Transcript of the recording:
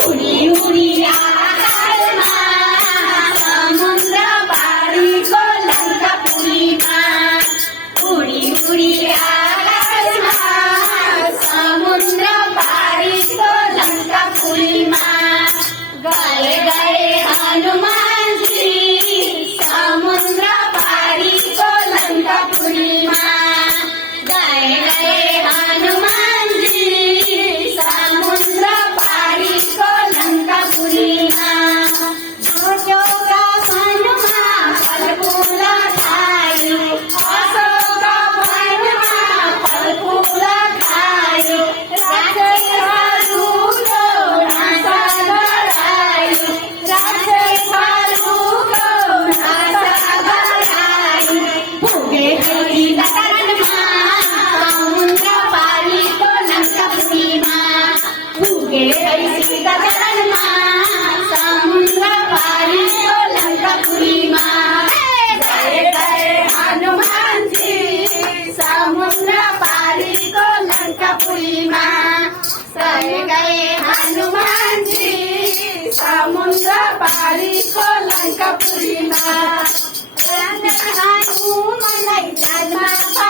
उडी उडी आकाशमा समुद्र पारीको लङ्कापुरीमा उडी उडी आकाशमा समुद्र पारीको लङ्कापुरीमा गए गए हनुमानजी समुद्र पारीको लङ्कापुरीमा गए गए हनुमानजी समुद्र पारीको लङ्कापुरीमा अशोका वनमा फलफुल खायो अशोका वनमा फलफुल खायो राक्षसहरूको नाश गरायो राक्षसहरूको नाश गरायो पुगे सीताकानमा समुद्र पारीको लङ्कापुरीमा पुगे सीताकानमा समुद्र पारीको लङ्कापुरीमा गए गए हनुमानजी समुद्र पारीको लङ्कापुरीमा गए गए हनुमानजी समुद्र पारीको लङ्कापुरीमा हनुमनलाई जानमा